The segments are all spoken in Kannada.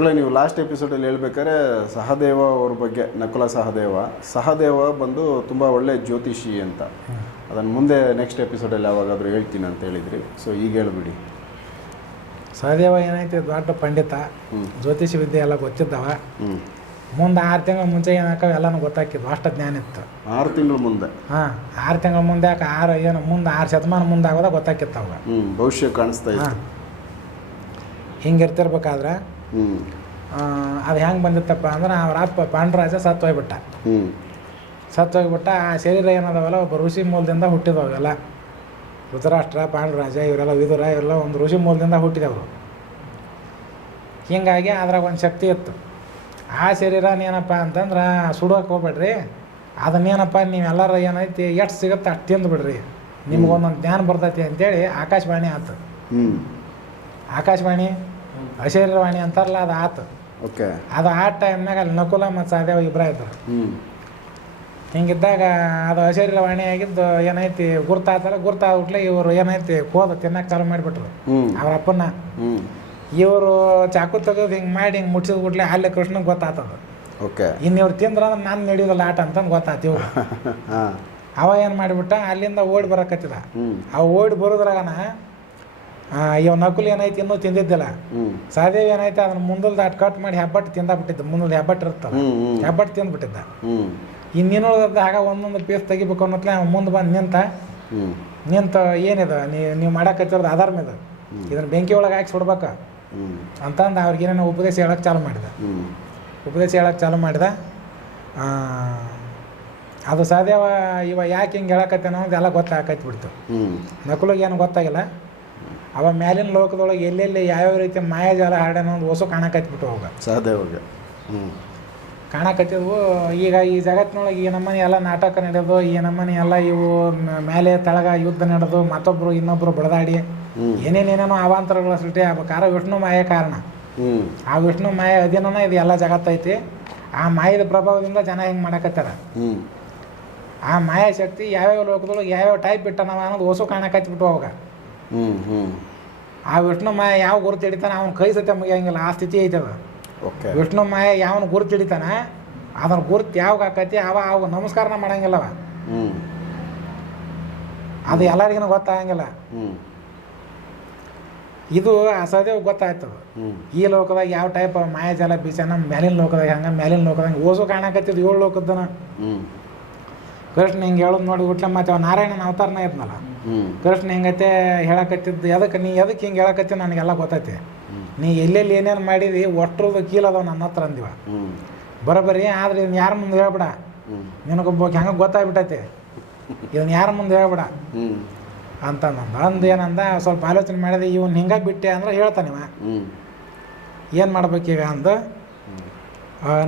ಗುರುಗಳೇ ನೀವು ಲಾಸ್ಟ್ ಎಪಿಸೋಡಲ್ಲಿ ಹೇಳ್ಬೇಕಾದ್ರೆ ಸಹದೇವ ಅವ್ರ ಬಗ್ಗೆ ನಕುಲ ಸಹದೇವ. ಸಹದೇವ ಬಂದು ತುಂಬ ಒಳ್ಳೆ ಜ್ಯೋತಿಷಿ ಅಂತ. ಅದನ್ನು ಮುಂದೆ ನೆಕ್ಸ್ಟ್ ಎಪಿಸೋಡಲ್ಲಿ ಯಾವಾಗಾದರೂ ಹೇಳ್ತೀನಿ ಅಂತ ಹೇಳಿದ್ರಿ. ಸೊ ಈಗ ಹೇಳ್ಬಿಡಿ. ಸಹದೇವ ಏನೈತೆ ದೊಡ್ಡ ಪಂಡಿತ. ಜ್ಯೋತಿಷಿ ವಿದ್ಯೆ ಎಲ್ಲ ಗೊತ್ತಿದ್ದವ. ಮುಂದೆ ಆರು ತಿಂಗಳ ಮುಂಚೆ ಏನಾಕವ ಎಲ್ಲನೂ ಗೊತ್ತಾಕಿದ್ವು ಅಷ್ಟು ಜ್ಞಾನ ಇತ್ತು. ಆರು ತಿಂಗಳ ಮುಂದೆ. ಹಾಂ ಆರು ತಿಂಗಳ ಮುಂದೆ ಯಾಕೆ ಆರು ಏನು ಮುಂದೆ ಆರು ಶತಮಾನ ಮುಂದೆ ಆಗೋದ ಗೊತ್ತಾಕಿತ್ತು ಅವಾಗ. ಭವಿಷ್ಯ ಕಾಣಿಸ್ತಾ ಇತ್ತು. ಹಿಂಗೆ ಇರ್ತಿರ್ಬೇಕಾದ್ರೆ ಅದು ಹೆಂಗೆ ಬಂದಿತ್ತಪ್ಪ ಅಂದ್ರೆ ಅವ್ರ ಅಪ್ಪ ಪಾಂಡರಾಜ ಸತ್ತು ಹೋಗ್ಬಿಟ್ಟ ಸತ್ತು ಹೋಗ್ಬಿಟ್ಟ ಆ ಶರೀರ ಏನದವಲ್ಲ ಒಬ್ಬ ಋಷಿ ಮೂಲದಿಂದ ಹುಟ್ಟಿದವು ಅವೆಲ್ಲ ಧೃತರಾಷ್ಟ್ರ ಪಾಂಡರಾಜ ಇವರೆಲ್ಲ ವಿದುರ ಇವರೆಲ್ಲ ಒಂದು ಋಷಿ ಮೂಲದಿಂದ ಹುಟ್ಟಿದವರು. ಹೀಗಾಗಿ ಅದ್ರಾಗ ಒಂದು ಶಕ್ತಿ ಇತ್ತು. ಆ ಶರೀರ ಏನಪ್ಪ ಅಂತಂದ್ರೆ ಸುಡೋಕೆ ಹೋಗ್ಬೇಡ್ರಿ. ಅದನ್ನೇನಪ್ಪ ನೀವೆಲ್ಲರ ಏನೈತಿ ಎಷ್ಟು ಸಿಗುತ್ತೆ ಅಷ್ಟು ತಿಂದು ಬಿಡ್ರಿ. ನಿಮ್ಗೊಂದೊಂದು ಜ್ಞಾನ ಬರ್ತೈತಿ ಅಂತೇಳಿ ಆಕಾಶವಾಣಿ ಆತು. ಆಕಾಶವಾಣಿ ಅಶರೀರವಾಣಿ ಅಂತಾರಲ್ಲ ಅದು ಆತು. ಓಕೆ. ಅದು ಆ ಟೈಮ್ನಾಗ ಅಲ್ಲಿ ನಕುಲ ಮತ್ತು ಸಹದೇವ ಇಬ್ಬರ ಇದ್ರು. ಹ್ಞೂ ಹಿಂಗಿದ್ದಾಗ ಅದು ಅಶರೀರವಾಣಿ ಆಗಿದ್ದು ಏನೈತಿ ಗುರ್ತಾತಲ್ಲ ಹುಟ್ಲೆ ಇವರು ಏನೈತಿ ಕೋದ ತಿನ್ನಕ್ಕೆ ಚಾಲು ಮಾಡಿಬಿಟ್ರು. ಅವ್ರ ಅಪ್ಪನ ಇವರು ಚಾಕು ತೆಗೆದು ಹಿಂಗೆ ಮಾಡಿ ಹಿಂಗೆ ಮುಟ್ಸಿದ್ಬಿಟ್ಲೆ ಅಲ್ಲೇ ಕೃಷ್ಣಗೆ ಗೊತ್ತಾತದ. ಓಕೆ. ಇನ್ನು ಇವ್ರು ತಿಂದ್ರ ಅಂದ್ರೆ ನಾನು ನಡೆಯೋದಿಲ್ಲ ಆಟ ಅಂತಂದು ಗೊತ್ತಾತಿ ಇವ್ರು. ಅವ ಏನು ಮಾಡಿಬಿಟ್ಟ ಅಲ್ಲಿಂದ ಓಡಿ ಬರಕತ್ತಿದ. ಆ ಅವ ಓಡಿ ಬರೋದ್ರಾಗನ ಇವ್ ನಕುಲ್ ಏನಾಯ್ತು ಇನ್ನೂ ತಿಂದಿದ್ದಿಲ್ಲ. ಸಾದೇವ್ ಸಹದೇವ್ ಏನೈತೆ ಅದನ್ನ ಮುಂದಲ್ದ ಅಟ್ ಕಟ್ ಮಾಡಿ ಹೆಬ್ಬಟ್ಟು ತಿಂದಾಬಿಟ್ಟಿದ್ದ. ಮುಂದಲ್ದ ಹೆಬ್ಬಟ್ಟು ಇರುತ್ತೆ ಹ್ಞೂ ಹ್ಞೂ ಹೆಬ್ಬಟ್ಟು ತಿಂದ್ಬಿಟ್ಟಿದ್ದ. ಬಿಟ್ಟಿದ್ದ ಇನ್ನೇನು ಆಗ ಒಂದೊಂದು ಪೀಸ್ ತೆಗಿಬೇಕು ಅನ್ನೋತ್ಲೆ ಅವ್ನು ಮುಂದೆ ಬಂದು ನಿಂತ. ನಿಂತ ಏನಿದೆ ನೀ ನೀವು ಮಾಡಕತ್ತಿರೋದು ಆಧಾರ ಇದು ಇದನ್ನ ಬೆಂಕಿ ಒಳಗೆ ಹಾಕಿ ಸುಡ್ಬೇಕು ಅಂತಂದು ಅವ್ರಿಗೆ ಏನೇನೋ ಉಪದೇಶ ಹೇಳಕ್ಕೆ ಚಾಲು ಮಾಡಿದ. ಉಪದೇಶ ಹೇಳಕ್ಕೆ ಚಾಲು ಮಾಡಿದ. ಅದು ಸಾಧ್ಯವ ಇವ ಯಾಕೆ ಹಿಂಗೆ ಹೇಳಕತ್ತೇನೋ ಅನ್ನೋದು ಎಲ್ಲ ಗೊತ್ತಾಗೈತಿ ಬಿಡ್ತು. ನಕುಲಿಗೆ ಏನು ಗೊತ್ತಾಗಿಲ್ಲ. ಅವ ಮ್ಯಾಲಿನ ಲೋಕದೊಳಗೆ ಎಲ್ಲೆಲ್ಲಿ ಯಾವ್ಯಾವ ರೀತಿ ಮಾಯಾಜಾಲ ಹರಡೋಣ ಒಂದು ಹೊಸ ಕಾಣಕತ್ಬಿಟ್ಟು ಅವಾಗ ಸಹದೇವ್ಗೆ ಹ್ಞೂ ಕಾಣಕತ್ತಿದ್ವು ಈಗ ಈ ಜಗತ್ತಿನೊಳಗೆ ಈ ನಮ್ಮನೆ ಎಲ್ಲ ನಾಟಕ ನಡೆದು ಈ ನಮ್ಮನೆ ಎಲ್ಲ ಇವು ಮೇಲೆ ತಳಗ ಯುದ್ಧ ನಡೆದು ಮತ್ತೊಬ್ಬರು ಇನ್ನೊಬ್ಬರು ಬಡದಾಡಿ ಏನೇನೇನೇನೋ ಅವಾಂತರಗಳ ಸೃಷ್ಟಿ ಆಗ್ಬೇಕಾರ ವಿಷ್ಣು ಮಾಯೆ ಕಾರಣ. ಆ ವಿಷ್ಣು ಮಾಯೆ ಅಧೀನನ ಇದು ಎಲ್ಲ ಜಗತ್ತೈತಿ ಆ ಮಾಯದ ಪ್ರಭಾವದಿಂದ ಜನ ಹಿಂಗೆ ಮಾಡಕತ್ತಾರ? ಆ ಮಾಯಾ ಶಕ್ತಿ ಯಾವ್ಯಾವ ಲೋಕದೊಳಗೆ ಯಾವ್ಯಾವ ಟೈಪ್ ಬಿಟ್ಟನವ ಅನ್ನೋದು ಹೊಸ ಕಾಣಕತ್ಬಿಟ್ಟು ಅವಾಗ ಆ ವಿಷ್ಣು ಮಾಯ ಯಾವ ಗುರುತು ಹಿಡಿತಾನೆ ಅವನ ಕೈ ಸತ್ಯ ಮುಗಿಯಂಗಿಲ್ಲ ಆ ಸ್ಥಿತಿ ಐತದ. ಓಕೆ. ವಿಷ್ಣು ಮಾಯ ಯಾವನ ಗುರುತು ಹಿಡಿತಾನೆ ಅದನ್ನ ಗುರುತು ಯಾವಾಗ ಆಕತಿ ಅವ ಅವ ನಮಸ್ಕಾರನ ಮಾಡಂಗಿಲ್ಲವ ಅದು ಎಲ್ಲರಿಗೂ ಗೊತ್ತಾಗಂಗಿಲ್ಲ. ಇದು ಅಸದೇವ್ ಗೊತ್ತಾಯ್ತದ. ಈ ಲೋಕದಾಗ ಯಾವ ಟೈಪ್ ಮಾಯಾಜಾಲ ನಮ್ಮ ಮೇಲಿನ ಲೋಕದಾಗ ಹಂಗ ಮೇಲಿನ ಲೋಕದಾಗ ಓಸು ಕಾಣಕತ್ತಿದ್ ಏಳು ಲೋಕದನ ಕೃಷ್ಣ ಹಿಂಗೆ ಹೇಳೋದು ನೋಡಿ ಗುಟ್ಲೆ ಮತ್ತೆ ಅವ್ನು ನಾರಾಯಣನ ಅವತಾರನ ಇದ್ನಲ್ಲ. ಕೃಷ್ಣ ಹೆಂಗೈತೆ ಹೇಳಕತ್ತಿದ್ದು ಎದಕ್ಕೆ ನೀ ಎದಕ್ಕೆ ಹಿಂಗೆ ಹೇಳಕತ್ತಿ ನನಗೆಲ್ಲ ಗೊತ್ತೈತಿ. ನೀ ಎಲ್ಲೆಲ್ಲಿ ಏನೇನು ಮಾಡಿದಿ ಒಟ್ಟರದ ಕೀಲದವ ನನ್ನ ಹತ್ರ ಅಂದಿವ. ಬರೋಬರಿ ಬರೋಬ್ಬರಿ ಆದ್ರೆ ಇದನ್ನ ಯಾರ ಮುಂದೆ ಹೇಳ್ಬಿಡ. ನಿನಗೊಬ್ಬ ಹೆಂಗೆ ಗೊತ್ತಾಗ್ಬಿಟ್ಟೈತಿ. ಇದನ್ನ ಯಾರ ಮುಂದೆ ಹೇಳ್ಬಿಡ. ಅಂತ ಅಂದ ಅಂದು ಏನಂದ ಸ್ವಲ್ಪ ಆಲೋಚನೆ ಮಾಡಿದೆ ಇವನ್ ಹಿಂಗೆ ಬಿಟ್ಟೆ ಅಂದ್ರೆ ಹೇಳ್ತಾನಿವ ಏನ್ ಏನು ಮಾಡ್ಬೇಕೀಗ ಅಂದು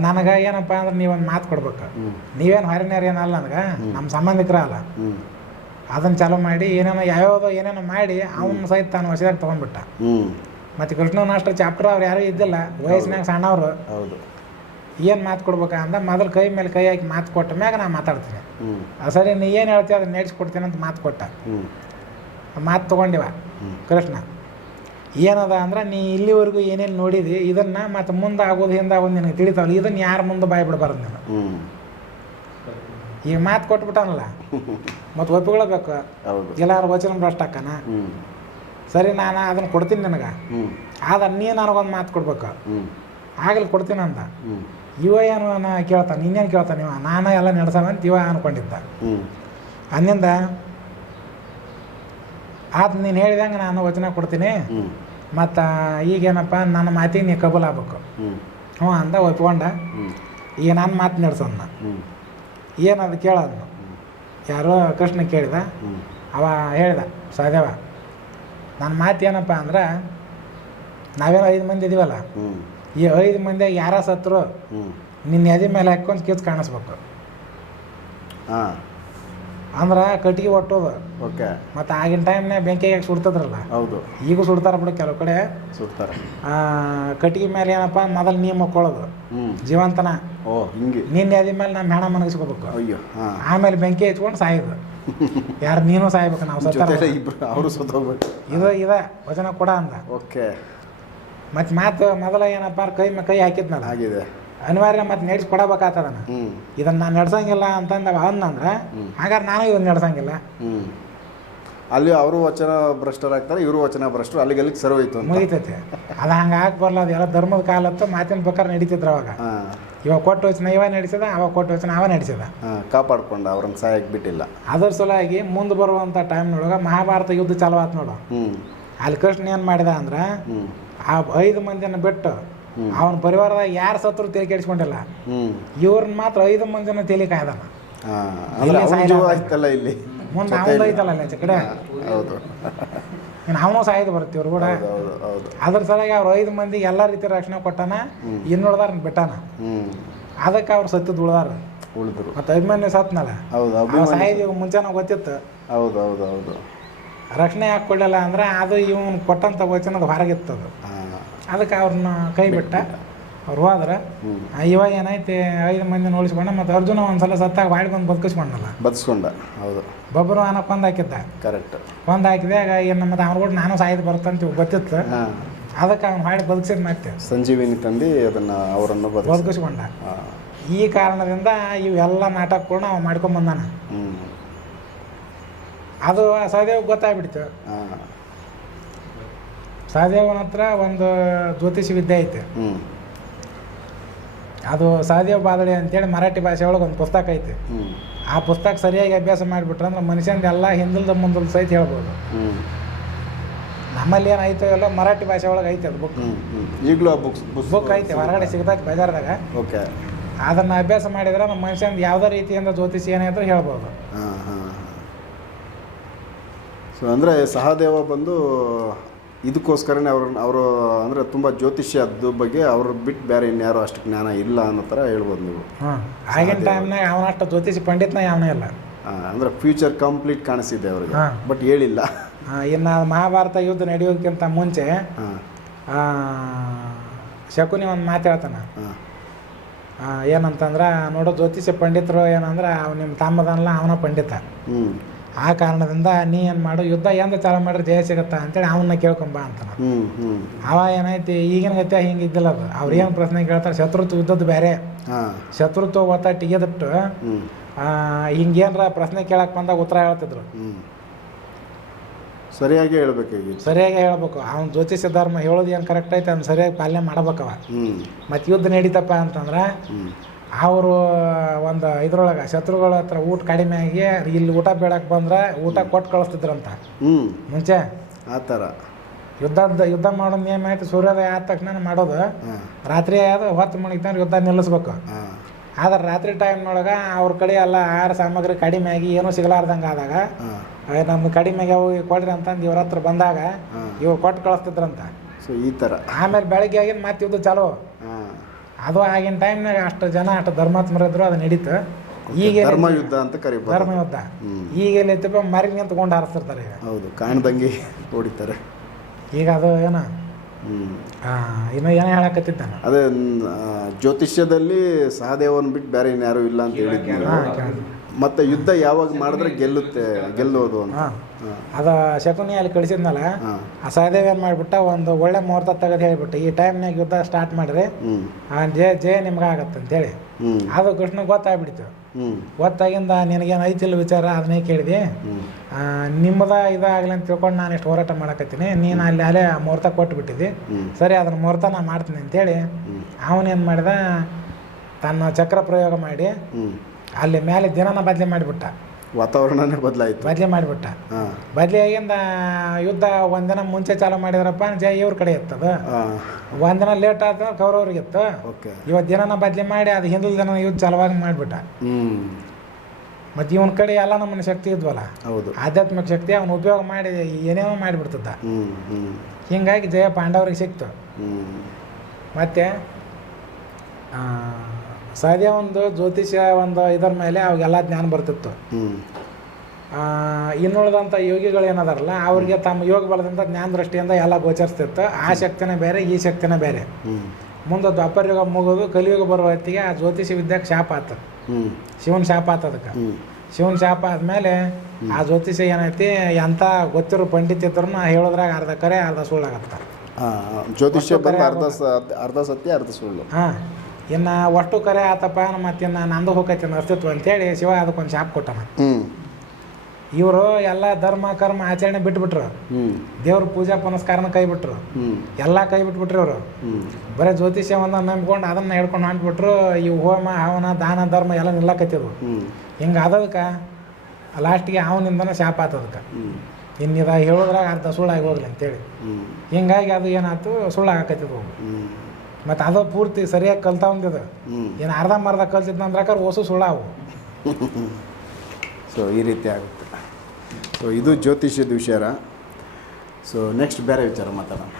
ನನಗೆ ಏನಪ್ಪ ಅಂದ್ರೆ ನೀವೊಂದು ಮಾತು ಕೊಡ್ಬೇಕು. ನೀವೇನು ಹೊರನೇರು ಏನಲ್ಲ ನನಗೆ? ನಮ್ಮ ಸಂಬಂಧಿಕರ ಅಲ್ಲ. ಅದನ್ನ ಚಾಲೂ ಮಾಡಿ ಏನೇನೋ ಯಾವ್ಯಾವುದೋ ಏನೇನೋ ಮಾಡಿ ಅವನ ಸಹಿತ ತಾನು ಹೊಸದಾಗಿ ತಗೊಂಡ್ಬಿಟ್ಟ. ಮತ್ತೆ ಕೃಷ್ಣನ ಅಷ್ಟು ಚಾಪ್ಟರ್ ಅವ್ರು ಯಾರೂ ಇದ್ದಿಲ್ಲ ವಯಸ್ಸಿನಾಗ ಸಣ್ಣವರು. ಹೌದು. ಏನು ಮಾತು ಕೊಡ್ಬೇಕ ಅಂದ ಮೊದಲು ಕೈ ಮೇಲೆ ಕೈ ಹಾಕಿ ಮಾತು ಕೊಟ್ಟ ಮ್ಯಾಗ ನಾ ಮಾತಾಡ್ತೀನಿ. ಸರಿ ನೀ ಏನು ಹೇಳ್ತೀಯ ಅದನ್ನ ನಡೆಸ್ಕೊಡ್ತೀನಿ ಅಂತ ಮಾತು ಕೊಟ್ಟ. ಮಾತು ತೊಗೊಂಡಿವ. ಕೃಷ್ಣ. ಏನದ ಅಂದ್ರೆ ನೀ ಇಲ್ಲಿವರೆಗೂ ಏನೇನು ನೋಡಿದಿ ಇದನ್ನ ಮತ್ತು ಮುಂದೆ ಆಗೋದು ಹಿಂದಾಗೋದು ನಿನಗೆ ತಿಳಿತಾವಲ್ಲ ಇದನ್ನ ಯಾರು ಮುಂದೆ ಬಾಯ್ ಬಿಡಬಾರ್ದು ನಾನು. ಈ ಈಗ ಮಾತು ಕೊಟ್ಬಿಟ್ಟನಲ್ಲ. ಮತ್ತು ಒಪ್ಪಿಕೊಳ್ಬೇಕು. ಎಲ್ಲಾರು ವಚನ ಭ್ರಷ್ಟ ಅಕ್ಕನ ಸರಿ ನಾನು ಅದನ್ನು ಕೊಡ್ತೀನಿ ನಿನಗೆ. ಆದ ಆದ್ರೆ ನೀ ನನಗೊಂದು ಮಾತು ಕೊಡ್ಬೇಕು. ಆಗಲಿ ಕೊಡ್ತೀನಿ ಅಂತ ಇವ ಏನು ಕೇಳ್ತಾನೆ ಇನ್ನೇನು ಕೇಳ್ತಾನೆ ಇವ? ನಾನು ಎಲ್ಲ ನಡೆಸವಂತ ಇವ ಅನ್ಕೊಂಡಿದ್ದ. ಅಂದಿಂದ ಆತ ನೀನು ಹೇಳಿದಂಗೆ ನಾನು ವಚನ ಕೊಡ್ತೀನಿ. ಮತ್ತು ಈಗೇನಪ್ಪ ನನ್ನ ಮಾತಿಗೆ ನೀ ಕಬೂಲ್ ಆಗ್ಬೇಕು. ಹ್ಞೂ ಅಂದ ಒಪ್ಕೊಂಡ. ಈಗ ನಾನು ಮಾತು ಏನು ಏನದು ಕೇಳೋದು ಯಾರೋ ಕೃಷ್ಣ ಕೇಳಿದ. ಅವ ಹೇಳ್ದ ಸಹದೇವ ನನ್ನ ಮಾತು ಏನಪ್ಪ ಅಂದ್ರೆ ನಾವೇನೋ ಐದು ಮಂದಿ ಇದೀವಲ್ಲ. ಈ ಐದು ಮಂದಿ ಯಾರ ಸತ್ರು ನಿನ್ನ ಎದೆ ಮೇಲೆ ಹಾಕೊಂಡು ಕಿತ್ತು ಕಾಣಿಸ್ಬೇಕು. ಹಾಂ. ಅಂದ್ರೆ ಕಟ್ಟಿಗೆ ಒಟ್ಟೋದು. ಓಕೆ. ಮತ್ತು ಆಗಿನ ಟೈಮ್ನಾಗ ಬೆಂಕಿಗೆ ಸುಡ್ತದ್ರಲ್ಲ? ಹೌದು. ಈಗೂ ಸುಡ್ತಾರ ಬಿಡು ಕೆಲವು ಕಡೆ. ಸುಡ್ತಾರೆ. ಆ, ಕಟ್ಟಿಗೆ ಮೇಲೆ ಏನಪ್ಪ ಮೊದಲು ನೀ ಮಕ್ಕೊಳ್ಳೋದು ಜೀವಂತನ. ಓ ಹಿಂಗೆ. ನಿನ್ನ ಎದೆ ಮೇಲೆ ನಮ್ಮ ಹೆಣ ಮನಗಿಸ್ಕೋಬೇಕು. ಅಯ್ಯೋ ಆಮೇಲೆ ಬೆಂಕಿ ಹಚ್ಕೊಂಡು ಸಾಯೋದು. ಯಾರು ನೀನು ಸಾಯ್ಬೇಕು ನಾವು ಸತ್ತಾರ ಇಬ್ರು ಅವರು ಸತ್ತೋಗ್ಬೇಕು ಇದು ಇದ ವಚನ ಕೊಡ ಅಂದ. ಓಕೆ. ಮತ್ತು ಮಾತು ಮೊದಲ ಏನಪ್ಪ ಕೈ ಮ ಕೈ ಹಾಕಿದ್ನಲ್ಲ. ಆಗಿದೆ. ಅನಿವಾರ್ಯ ಮತ್ತೆ ನಡೆಸಿ ಕೊಡಬೇಕಾಗ್ತದನ ಹ್ಞೂ ಇದನ್ನ ನಾನು ನಡ್ಸಂಗಿಲ್ಲ ಅಂತಂದ ಅಂದಂದ್ರೆ ಹ್ಮ್. ಹಾಗಾದ್ರೆ ನಾನು ಇವನ್ ನಡೆಸಂಗಿಲ್ಲ. ಅಲ್ಲಿ ಅವರು ವಚನ ಭ್ರಷ್ಟರಾಗ್ತಾರೆ ಇವರು ವಚನ ಭ್ರಷ್ಟರು ಅಲ್ಲಿಗೆ ಅಲ್ಲಿಗೆ ಸರ್ವ್ ಹೋಯ್ತು ಮುಗಿತೈತೆ. ಅದು ಹಂಗೆ ಬರಲ್ಲ ಅದು ಎಲ್ಲ ಧರ್ಮದ ಕಾಲತ್ತು ಮಾತಿನ ಪ್ರಕಾರ ನಡೀತಿದ್ರು ಅವಾಗ. ಇವಾಗ ಕೊಟ್ಟು ವಚನ ಇವ ನಡೆಸಿದ ಅವಾಗ ಕೊಟ್ಟು ವಚನ ಅವ ನಡೆಸಿದ. ಕಾಪಾಡ್ಕೊಂಡ ಅವ್ರನ್ನ ಸಹಾಯಕ್ಕೆ ಬಿಟ್ಟಿಲ್ಲ. ಅದ್ರ ಸಲುವಾಗಿ ಮುಂದೆ ಬರುವಂಥ ಟೈಮ್ನೊಳಗೆ ಮಹಾಭಾರತ ಯುದ್ಧ ಚಾಲು ಆತು ನೋಡು ಅಲ್ಲಿ ಕೃಷ್ಣ ಏನು ಮಾಡಿದ ಅಂದ್ರೆ ಆ ಐದು ಮಂದಿನ ಬಿಟ್ಟು. ಅವನ ಪರಿವಾರದಾಗ ಯಾರು ಸತ್ರು ತಲೆ ಕೆಡಿಸ್ಕೊಂಡಿಲ್ಲ. ಇವ್ರನ್ನ ಮಾತ್ರ ಐದು ಮಂದಿನ ತಲೆ ಕಾಯ್ದಾನ ಇಲ್ಲೇ. ಮುಂದೆ ಅವನು ಐತಲ್ಲ ಆಚೆ ಕಡೆ? ಇನ್ನು ಅವನು ಸಾಯ್ದು ಬರುತ್ತೆ ಇವ್ರು ಕೂಡ. ಅದ್ರ ಸಲುವಾಗಿ ಅವ್ರ ಐದು ಮಂದಿ ಎಲ್ಲ ರೀತಿ ರಕ್ಷಣೆ ಕೊಟ್ಟಾನ ಇನ್ನು ಇನ್ನುಳ್ದಾರ ಬಿಟ್ಟಾನ. ಅದಕ್ಕ ಅವ್ರು ಸತ್ತದ ಉಳ್ದಾರ. ಉಳಿದ್ರು. ಮತ್ತು ಅಭಿಮಾನಿ ಸತ್ನಲ್ಲ. ಹೌದು ಸಾಯ್ದು ಮುಂಚೆನ ಗೊತ್ತಿತ್ತು. ಹೌದು ಹೌದು ಹೌದು. ರಕ್ಷಣೆ ಯಾಕೆ ಕೊಡಲ್ಲ ಅಂದ್ರೆ ಅದು ಇವನು ಕೊಟ್ಟಂತ ವಚನದ ಹೊರಗಿತ್ತದು. ಹಾಂ ಅದಕ್ಕೆ ಅವ್ರನ್ನ ಕೈ ಬಿಟ್ಟ. ಅವ್ರು ಹೋದ್ರೆ. ಇವಾಗ ಏನೈತಿ ಐದು ಮಂದಿನ ಉಳಿಸ್ಕೊಂಡ ಮತ್ತು ಅರ್ಜುನ ಒಂದ್ಸಲ ಸತ್ತಾಗ ಬಂದು ಬದುಕಿಸ್ಕೊಂಡಲ್ಲ ಬದುಸ್ಕೊಂಡ ಹೌದು. ಬಬ್ರು ಅನ್ನ ಒಂದು ಹಾಕಿದ್ದ. ಕರೆಕ್ಟ್ ಒಂದು ಹಾಕಿದಾಗ ಏನು ನಮ್ಮ ಅವ್ರ ಕೂಡ ನಾನು ಸಾಯ್ದು ಬರ್ತಂತ ಗೊತ್ತಿತ್ತು. ಅದಕ್ಕೆ ಅವ್ನು ಹಾಡಿ ಬದುಕಿಸಿದ ಮತ್ತೆ. ಸಂಜೀವಿನಿ ತಂದು ಅದನ್ನು ಅವರನ್ನು ಬದುಕಿಸ್. ಬದುಕಿಸ್ಕೊಂಡ. ಈ ಕಾರಣದಿಂದ ಇವೆಲ್ಲ ನಾಟಕಗಳನ್ನ ಅವ ಮಾಡ್ಕೊಂಡ್ ಬಂದಾನ. ಅದು ಸದೇವ್ ಗೊತ್ತಾಗ್ಬಿಡ್ತು. ಸಹದೇವನ ಹತ್ರ ಒಂದು ಜ್ಯೋತಿಷ ವಿದ್ಯೆ ಐತೆ. ಅದು ಸಹದೇವ ಬಾದಳಿ ಅಂತೇಳಿ ಮರಾಠಿ ಭಾಷೆ ಒಳಗೆ ಒಂದು ಪುಸ್ತಕ ಐತೆ. ಆ ಪುಸ್ತಕ ಸರಿಯಾಗಿ ಅಭ್ಯಾಸ ಮಾಡಿಬಿಟ್ರೆ ಅಂದ್ರೆ ಮನುಷ್ಯನ ಎಲ್ಲ ಹಿಂದಲ್ದ ಮುಂದಲ್ ಸಹಿತ ಹೇಳ್ಬೋದು. ನಮ್ಮಲ್ಲಿ ಏನಾಯ್ತು ಐತೆ ಎಲ್ಲ ಮರಾಠಿ ಭಾಷೆ ಒಳಗೆ ಐತೆ ಅದು ಬುಕ್ ಈಗಲೂ ಆ ಬುಕ್ಸ್ ಬುಕ್ ಐತೆ ಹೊರಗಡೆ ಸಿಗ್ತೈತೆ ಬಜಾರ್ದಾಗ. ಓಕೆ. ಅದನ್ನು ಅಭ್ಯಾಸ ಮಾಡಿದ್ರೆ ನಮ್ಮ ಮನುಷ್ಯಂದು ಯಾವುದೇ ರೀತಿಯಿಂದ ಜ್ಯೋತಿಷಿ ಏನಾದರೂ ಹೇಳ್ಬೋದು. ಸೊ ಅಂದರೆ ಸಹದೇವ ಬಂದು ಇದಕ್ಕೋಸ್ಕರನೇ ಅವ್ರನ್ನ ಅವರು ಅಂದರೆ ತುಂಬ ಜ್ಯೋತಿಷ್ಯದ ಬಗ್ಗೆ ಅವ್ರು ಬಿಟ್ಟು ಬೇರೆ ಇನ್ಯಾರು ಅಷ್ಟು ಜ್ಞಾನ ಇಲ್ಲ ಅನ್ನೋ ಥರ ಹೇಳ್ಬೋದು ನೀವು. ಹಾಂ ಆಗಿನ ಟೈಮ್ನಾಗ ಅವನಷ್ಟು ಜ್ಯೋತಿಷಿ ಪಂಡಿತ್ನ ಅವನೇ ಇಲ್ಲ. ಅಂದರೆ ಫ್ಯೂಚರ್ ಕಂಪ್ಲೀಟ್ ಕಾಣಿಸಿದೆ ಅವ್ರಿಗೆ ಬಟ್ ಹೇಳಿಲ್ಲ. ಇನ್ನು ಮಹಾಭಾರತ ಯುದ್ಧ ನಡೆಯೋದಕ್ಕಿಂತ ಮುಂಚೆ ಶಕುನಿ ಒಂದು ಮಾತು ಹೇಳ್ತಾನೆ. ಏನಂತಂದ್ರೆ ನೋಡೋ ಜ್ಯೋತಿಷ್ಯ ಪಂಡಿತರು ಏನಂದ್ರೆ ನಿಮ್ಮ ತಮ್ಮದಲ್ಲ ಅವನ ಪಂಡಿತ. ಹ್ಞೂ ಆ ಕಾರಣದಿಂದ ನೀ ಏನು ಮಾಡು ಯುದ್ಧ ಎಂದ ಚಾಲ ಮಾಡ್ರೆ ಜಯ ಸಿಗತ್ತಾ ಅಂತೇಳಿ ಅವನ್ನ ಕೇಳ್ಕೊಂಬ ಅಂತ ಅವ ಏನೈತಿ ಈಗಿನ ಗತಿ ಹಿಂಗೆ ಇದ್ದಿಲ್ಲ ಅದು. ಅವ್ರು ಏನು ಪ್ರಶ್ನೆ ಕೇಳ್ತಾರೆ ಶತ್ರುತ್ವ ಯುದ್ಧದ್ದು ಬೇರೆ. ಶತ್ರುತ್ವ ಒತ್ತ ಟಿಗೆದಿಟ್ಟು ಹ್ಞೂ ಹಿಂಗೇನ್ರ ಪ್ರಶ್ನೆ ಕೇಳಕ್ಕೆ ಬಂದಾಗ ಉತ್ತರ ಹೇಳ್ತಿದ್ರು. ಸರಿಯಾಗಿ ಹೇಳ್ಬೇಕು ಸರಿಯಾಗಿ ಹೇಳ್ಬೇಕು. ಅವ್ನ ಜ್ಯೋತಿಷ್ಯ ಧರ್ಮ ಹೇಳೋದು ಏನು ಕರೆಕ್ಟ್ ಐತೆ ಅವ್ನು ಸರಿಯಾಗಿ ಪಾಲನೆ ಮಾಡ್ಬೇಕವ. ಮತ್ತು ಯುದ್ಧ ನಡೀತಪ್ಪ ಅಂತಂದ್ರೆ ಅವರು ಒಂದು ಇದ್ರೊಳಗೆ ಶತ್ರುಗಳ ಹತ್ರ ಊಟ ಕಡಿಮೆ ಆಗಿ ಇಲ್ಲಿ ಊಟ ಬೇಡಕ್ಕೆ ಬಂದ್ರೆ ಊಟ ಕೊಟ್ಟು ಕಳಿಸ್ತಿದ್ರಂತ. ಮುಂಚೆ. ಆ ಥರ. ಯುದ್ಧದ ಯುದ್ಧ ಮಾಡೋ ನಿಯಮ ಆಯ್ತು ಸೂರ್ಯೋದಯ ಆದ ತಕ್ಷಣ ಮಾಡೋದು. ರಾತ್ರಿ ಆದ ಹೊತ್ತು ಮಣಿಗ್ತಾನೆ ಯುದ್ಧ ನಿಲ್ಲಿಸ್ಬೇಕು. ಆದ್ರೆ ರಾತ್ರಿ ಟೈಮ್ನೊಳಗೆ ಅವ್ರ ಕಡೆ ಎಲ್ಲ ಆಹಾರ ಸಾಮಗ್ರಿ ಕಡಿಮೆ ಆಗಿ ಏನೂ ಸಿಗಲಾರ್ದಂಗೆ ಆದಾಗ ನಮ್ಗೆ ಕಡಿಮೆ ಹೋಗಿ ಕೊಡ್ರಿ ಅಂತಂದು ಇವ್ರ ಹತ್ರ ಬಂದಾಗ ಇವ್ರು ಕೊಟ್ಟು ಕಳಿಸ್ತಿದ್ರಂತ. ಸೊ ಈ ಥರ. ಆಮೇಲೆ ಬೆಳಗ್ಗೆ ಆಗಿನ ಮತ್ತೆ ಯುದ್ಧ ಚಾಲು. ಅದು ಆಗಿನ ಟೈಮ್ನಾಗ ಅಷ್ಟು ಜನ ಅಷ್ಟು ಧರ್ಮಾತ್ಮರಿದ್ರು ಅದು ನಡೀತು. ಈಗ ಧರ್ಮ ಯುದ್ಧ ಅಂತ ಕರಿಬೋದು. ಧರ್ಮ ಯುದ್ಧ ಈಗ ಎಲ್ಲಿ ಮರಿಗೆ ನಿಂತ್ಕೊಂಡು ಹಾರಿಸ್ತಿರ್ತಾರೆ ಈಗ. ಹೌದು ಕಾಣ್ದಂಗೆ ಹೊಡಿತಾರೆ ಈಗ ಅದು ಏನು? ಇನ್ನು ಏನ ಹೇಳಕತ್ತಿದ್ದ ನಾನು? ಅದೇ ಜ್ಯೋತಿಷ್ಯದಲ್ಲಿ ಸಹದೇವನ್ ಬಿಟ್ಟು ಬೇರೆ ಇನ್ಯಾರು ಇಲ್ಲ ಅಂತ ಹೇಳಿದ್ವಿ ಮತ್ತೆ ಯುದ್ಧ ಯಾವಾಗ ಮಾಡಿದ್ರೆ ಗೆಲ್ಲುತ್ತೆ ಗೆಲ್ಲೋದು ಅಂತ. ಅದ ಶಕುನಿ ಅಲ್ಲಿ ಕಳಿಸಿದ್ನಲ್ಲ ಆ ಸಹದೇವ್ ಏನು ಮಾಡ್ಬಿಟ್ಟ ಒಂದು ಒಳ್ಳೆ ಮುಹೂರ್ತ ತೆಗೆದು ಹೇಳ್ಬಿಟ್ಟು ಈ ಟೈಮ್ನಾಗ ಯುದ್ಧ ಸ್ಟಾರ್ಟ್ ಆ ಜಯ ಜಯ ನಿಮ್ಗೆ ಆಗತ್ತೆ ಅಂತೇಳಿ ಹ್ಞೂ ಅದು ಕೃಷ್ಣ ಗೊತ್ತಾಗ್ಬಿಡ್ತು. ಗೊತ್ತಾಗಿಂದ ನಿನಗೇನು ಐತಿಲ್ಲ ವಿಚಾರ ಅದನ್ನೇ ಕೇಳಿದೆ. ನಿಮ್ಮದ ಇದಾಗಲಿ ಅಂತ ತಿಳ್ಕೊಂಡು ನಾನು ಇಷ್ಟು ಹೋರಾಟ ಮಾಡಕತ್ತೀನಿ. ನೀನು ಅಲ್ಲಿ ಅಲ್ಲೇ ಆ ಮುಹೂರ್ತ ಕೊಟ್ಬಿಟ್ಟಿದ್ದಿ. ಸರಿ ಅದನ್ನ ಮುಹೂರ್ತ ನಾನು ಮಾಡ್ತೀನಿ ಅಂತೇಳಿ ಅವನೇನು ಮಾಡಿದ ತನ್ನ ಚಕ್ರ ಪ್ರಯೋಗ ಮಾಡಿ ಅಲ್ಲಿ ಮೇಲೆ ದಿನನ ಬದಲಿ ಮಾಡಿಬಿಟ್ಟ. ವಾತಾವರಣನೇ ಬದಲಾಯಿತು. ಬದಲಿ ಮಾಡಿಬಿಟ್ಟ. ಹಾಂ. ಬದಲಿ ಆಗಿಂದ ಯುದ್ಧ ಒಂದಿನ ಮುಂಚೆ ಚಾಲು ಮಾಡಿದ್ರಪ್ಪ ಜಯ ಇವ್ರ ಕಡೆ ಇತ್ತದ. ಒಂದಿನ ಲೇಟ್ ಆದ ಕೌರವ್ರಿಗೆ ಇತ್ತು. ಓಕೆ. ಇವತ್ತು ದಿನನ ಬದಲಿ ಮಾಡಿ ಅದು ಹಿಂದಿನ ದಿನ ಯುದ್ಧ ಚಾಲುವಾಗಿ ಮಾಡಿಬಿಟ್ಟ. ಹ್ಞೂ ಮತ್ತು ಇವನ ಕಡೆ ಎಲ್ಲ ನಮ್ಮನೆ ಶಕ್ತಿ ಇದ್ವಲ್ಲ. ಹೌದು. ಆಧ್ಯಾತ್ಮಿಕ ಶಕ್ತಿ ಅವನು ಉಪಯೋಗ ಮಾಡಿ ಏನೇನೋ ಮಾಡಿಬಿಡ್ತಿದ್ದ ಹಿಂಗಾಗಿ ಜಯ ಪಾಂಡವರಿಗೆ ಸಿಕ್ತು. ಮತ್ತೆ ಮತ್ತು ಸಹದೇ ಒಂದು ಜ್ಯೋತಿಷ್ಯ ಒಂದು ಇದರ ಮೇಲೆ ಅವಾಗೆಲ್ಲ ಜ್ಞಾನ ಬರ್ತಿತ್ತು. ಇನ್ನುಳಿದಂಥ ಯೋಗಿಗಳು ಏನದಾರಲ್ಲ ಅವ್ರಿಗೆ ತಮ್ಮ ಯೋಗ ಬಲದಿಂದ ಜ್ಞಾನ ದೃಷ್ಟಿಯಿಂದ ಎಲ್ಲ ಗೋಚರಿಸ್ತಿತ್ತು. ಆ ಶಕ್ತಿನೇ ಬೇರೆ ಈ ಶಕ್ತಿನೇ ಬೇರೆ. ಮುಂದೆ ದ್ವಾಪರ ಯುಗ ಮುಗಿದು ಕಲಿಯುಗ ಬರುವ ಹೊತ್ತಿಗೆ ಆ ಜ್ಯೋತಿಷ ವಿದ್ಯೆಗೆ ಶಾಪ ಆತು. ಶಿವನ್ ಶಾಪ ಆತ ಅದಕ್ಕೆ. ಶಿವನ್ ಶಾಪ ಆದ್ಮೇಲೆ ಆ ಜ್ಯೋತಿಷ ಏನೈತಿ ಎಂಥ ಗೊತ್ತಿರೋ ಪಂಡಿತ ಇದ್ರು ಹೇಳೋದ್ರಾಗ ಅರ್ಧ ಕರೆ ಅರ್ಧ ಸುಳ್ಳಾಗತ್ತ ಜ್ಯೋತಿಷ್ಯ ಅರ್ಧ ಅರ್ಧ ಸತ್ಯ ಅರ್ಧ ಸುಳ್ಳು. ಹಾಂ. ಇನ್ನು ಒಟ್ಟು ಕರೆ ಆತಪ್ಪ ಮತ್ತಿನ್ನು ನಂದು ಹೋಗೈತಿ ಅಸ್ತಿತ್ವ ಅಂತೇಳಿ ಶಿವ ಅದಕ್ಕೊಂದು ಶಾಪ್ ಕೊಟ್ಟಾನ. ಹ್ಞೂ ಇವರು ಎಲ್ಲ ಧರ್ಮ ಕರ್ಮ ಆಚರಣೆ ಬಿಟ್ಬಿಟ್ರು. ದೇವ್ರ ಪೂಜಾ ಪುನಸ್ಕಾರನ ಕೈ ಬಿಟ್ರು. ಎಲ್ಲ ಕೈ ಬಿಟ್ಬಿಟ್ರು ಇವರು. ಬರೀ ಜ್ಯೋತಿಷ್ಯ ಒಂದ ನಂಬ್ಕೊಂಡು ಅದನ್ನ ಹಿಡ್ಕೊಂಡು ಹೊಂಟ್ಬಿಟ್ರು ಈ ಹೋಮ ಹವನ ದಾನ ಧರ್ಮ ಎಲ್ಲ ನಿಲ್ಲಕತ್ತಿದ್ವು ಹಿಂಗೆ ಅದಕ್ಕೆ ಲಾಸ್ಟಿಗೆ ಅವನಿಂದನೇ ಶಾಪ ಆತದಕ್ಕೆ ಇನ್ನಿದ ಹೇಳೋದ್ರಾಗ ಅರ್ಧ ಸುಳ್ಳಾಗಿ ಹೋಗ್ಲಿ ಅಂತೇಳಿ. ಹಿಂಗಾಗಿ ಅದು ಏನಾಯ್ತು ಸುಳ್ಳಾಗತ್ತಿದ್ವು ಮತ್ತು ಅದು ಪೂರ್ತಿ ಸರಿಯಾಗಿ ಕಲ್ತಾ ಒಂದಿದು ಏನು ಅರ್ಧ ಮರ್ಧ ಕಲ್ತಿದ್ನಂದ್ರಕಾರ ಓಸು ಸುಳ್ಳಾವು ಸೊ ಈ ರೀತಿ ಆಗುತ್ತೆ. ಸೊ ಇದು ಜ್ಯೋತಿಷ್ಯದ ವಿಚಾರ ಸೊ ನೆಕ್ಸ್ಟ್ ಬೇರೆ ವಿಚಾರ ಮಾತಾಡೋಣ.